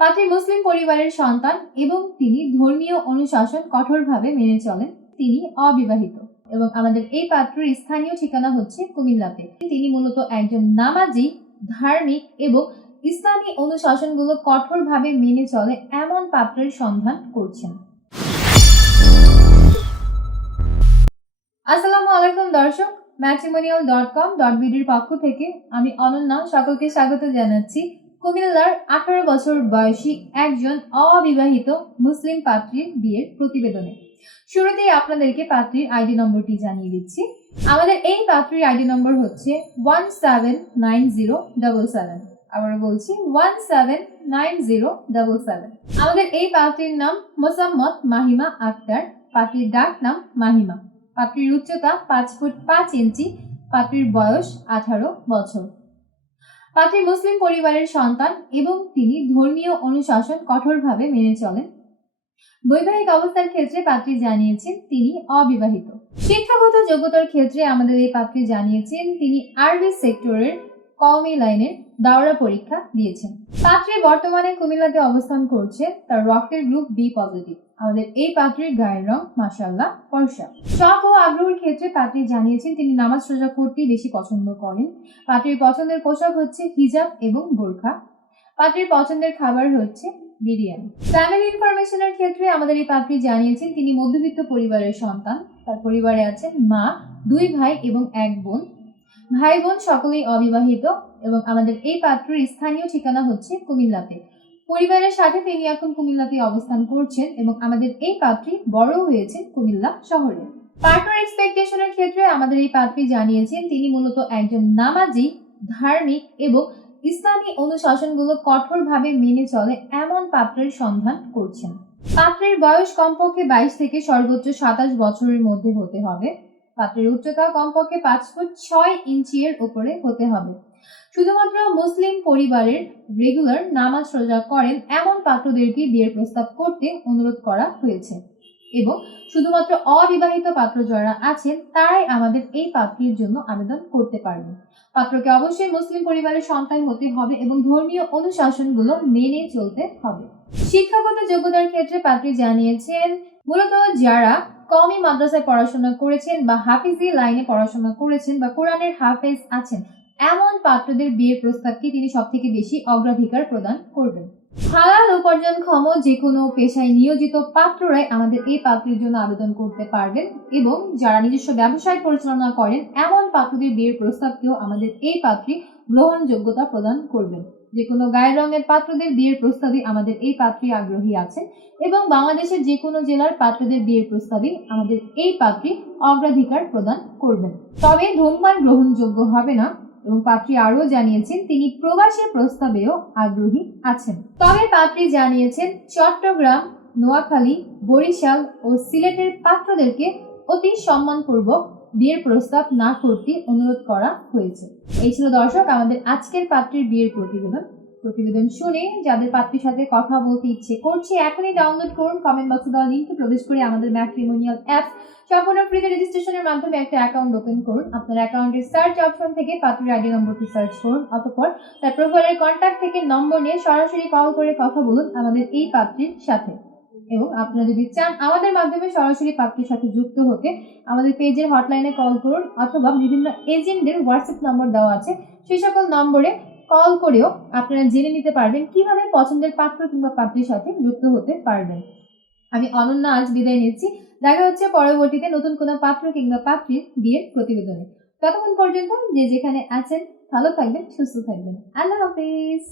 পাত্রী মুসলিম পরিবারের সন্তান এবং তিনি ধর্মীয় অনুশাসন কঠোরভাবে মেনে চলেন। তিনি অবিবাহিত এবং আমাদের এই পাত্রের স্থানীয় ঠিকানা হচ্ছে কুমিল্লাতে। তিনি মূলত একজন নামাজি, ধার্মিক এবং ইসলামী অনুশাসনগুলো কঠোরভাবে মেনে চলে এমন পাত্রের সন্ধান করছেন। আসসালামু আলাইকুম দর্শক ম্যাট্রিমোনিয়াল ডট কম ডট বিডির পক্ষ থেকে আমি অনন্যা সকলকে স্বাগত জানাচ্ছি। কুমিল্লার আঠারো বছর বয়সী একজন অবিবাহিত মুসলিম পাত্রীর বিয়ের প্রতিবেদনে। শুরুতেই আপনাদেরকে পাত্রীর আইডি নম্বরটি জানিয়ে দিচ্ছি। আমাদের এই পাত্রীর আইডি নম্বর হচ্ছে one seven nine zero double seven. আবার বলছি, one seven nine zero double seven. আমাদের এই পাত্রীর নাম মোসাম্মদ মাহিমা আক্তার, পাত্রীর ডাক নাম মাহিমা। পাত্রীর উচ্চতা পাঁচ ফুট পাঁচ ইঞ্চি, পাত্রীর বয়স আঠারো বছর। পাত্রী মুসলিম পরিবারের সন্তান এবং তিনি ধর্মীয় অনুশাসন কঠোরভাবে মেনে চলেন। বৈবাহিক অবস্থার ক্ষেত্রে পাত্রী জানিয়েছেন তিনি অবিবাহিত। শিক্ষাগত যোগ্যতার ক্ষেত্রে আমাদের এই পাত্রী জানিয়েছেন তিনি আরবি সেক্টরের কওমি লাইনের দাওরা পরীক্ষা দিয়েছেন। পাত্রী বর্তমানে কুমিল্লাতে অবস্থান করছে, তার রক্তের গ্রুপ বি পজিটিভ। আমাদের এই পাত্রীর গায়ের রং মাসাল্লাহ ফর্সা। শখ ও আগ্রহের ক্ষেত্রে পাত্রী জানিয়েছেন, তিনি নামাজ সোজা করতেই বেশি পছন্দ করেন। পাত্রীর পছন্দের পোশাক হচ্ছে হিজাব এবং বোরখা। পাত্রীর পছন্দের খাবার হচ্ছে বিরিয়ানি। ফ্যামিলি ইনফরমেশনের ক্ষেত্রে আমাদের এই পাত্রী জানিয়েছেন, তিনি মধ্যবিত্ত পরিবারের সন্তান। তার পরিবারে আছেন মা, দুই ভাই এবং এক বোন। ভাই বোন সকলেই অবিবাহিত এবং আমাদের এই পাত্রের স্থানীয় ঠিকানা হচ্ছে কুমিল্লাতে। পরিবারের সাথে তিনি এখন কুমিল্লাতে অবস্থান করছেন এবং আমাদের এই পাত্রী বড় হয়েছে কুমিল্লা শহরে। পার্টনার এক্সপেকটেশনের ক্ষেত্রে আমাদের এই পাত্রী জানিয়েছেন, তিনি মূলত একজন নামাজি, ধার্মিক এবং ইসলামী অনুশাসনগুলো কঠোরভাবে মেনে চলে এমন পাত্রের সন্ধান করছেন। পাত্রের বয়স কমপক্ষে বাইশ থেকে সর্বোচ্চ সাতাশ বছরের মধ্যে হতে হবে। পাত্রের উচ্চতা কমপক্ষে পাঁচ ফুট ছয় ইঞ্চি এর উপরে হতে হবে। শুধুমাত্র মুসলিম পরিবারের রেগুলার নামাজ রোজা করেন এমন পাত্রদেরকে বিয়ের প্রস্তাব করতে অনুরোধ করা হয়েছে। এবং শুধুমাত্র অবিবাহিত পাত্র যারা আছেন, তারাই আমাদের এই পাত্রীর জন্য আবেদন করতে পারবেন। পাত্রকে অবশ্যই মুসলিম পরিবারের সন্তান হতে হবে এবং ধর্মীয় অনুশাসনগুলো মেনে চলতে হবে। শিক্ষাগত যোগ্যতার ক্ষেত্রে পাত্রী জানিয়েছেন, মূলত যারা কমই মাদ্রাসায় পড়াশোনা করেছেন বা হাফিজি লাইনে পড়াশোনা করেছেন বা কোরআনের হাফেজ আছেন, এমন পাত্রদের বিয়ের প্রস্তাবকে তিনি সব থেকে বেশি অগ্রাধিকার প্রদান করবেন। উপার্জনক্ষম যে কোনো পেশায় নিয়োজিত পাত্ররাই আমাদের এই পাত্রের জন্য আবেদন করতে পারবেন এবং যারা নিজস্ব ব্যবসায় পরিচালনা করেন, এমন পাত্রদের বিয়ের প্রস্তাবকেও আমাদের এই পাত্রী গ্রহণযোগ্যতা প্রদান করবেন। যে কোনো গায়ের রঙের পাত্রদের বিয়ের প্রস্তাবে আমাদের এই পাত্রী আগ্রহী আছেন এবং বাংলাদেশের যে কোনো জেলার পাত্রদের বিয়ের প্রস্তাবে আমাদের এই পাত্রী অগ্রাধিকার প্রদান করবেন। তবে ধূমপান গ্রহণযোগ্য হবে না। এবং পাত্রী আরও জানিয়েছেন, তিনি প্রবাসী প্রস্তাবেও আগ্রহী আছেন। তবে পাত্রী জানিয়েছেন, চট্টগ্রাম, নোয়াখালী, বরিশাল ও সিলেটের পাত্রদেরকে অতি সম্মানপূর্বক বিয়ের প্রস্তাব না করতে অনুরোধ করা হয়েছে। এই ছিল দর্শক, আমাদের আজকের পাত্রীর বিয়ের প্রতিবেদন। প্রতিবেদন শুনে যাদের পাত্রীর সাথে কথা বলতে ইচ্ছে করছে, এখনই ডাউনলোড করুন কমেন্ট বক্সে দেওয়া লিঙ্কে প্রবেশ করে আমাদের ম্যাট্রিমোনিয়াল অ্যাপস সম্পূর্ণ ফ্রিতে রেজিস্ট্রেশনের মাধ্যমে একটা অ্যাকাউন্ট ওপেন করুন। আপনার অ্যাকাউন্টের সার্চ অপশন থেকে পাত্রীর আইডি নম্বরটি সার্চ করুন, অতঃপর তার প্রোফাইলের কন্ট্যাক্ট থেকে নম্বর নিয়ে সরাসরি কল করে কথা বলুন আমাদের এই পাত্রীর সাথে। এবং আপনারা যদি চান আমাদের মাধ্যমে সরাসরি পাত্রীর সাথে যুক্ত হতে, আমাদের পেজের হটলাইনে কল করুন, অথবা বিভিন্ন এজেন্টদের হোয়াটসঅ্যাপ নম্বর দেওয়া আছে। সেই সকল নম্বরে কল করেও আপনারা জেনে নিতে পারবেন কীভাবে পছন্দের পাত্র কিংবা পাত্রীর সাথে যুক্ত হতে পারবেন। আমি অনন্যা আজ বিদায় নিচ্ছি। দেখা হচ্ছে পরবর্তীতে নতুন কোনো পাত্র কিংবা পাত্রীর বিয়ের প্রতিবেদনে। ততক্ষণ পর্যন্ত যে যেখানে আছেন, ভালো থাকবেন, সুস্থ থাকবেন। আল্লাহ হাফিজ।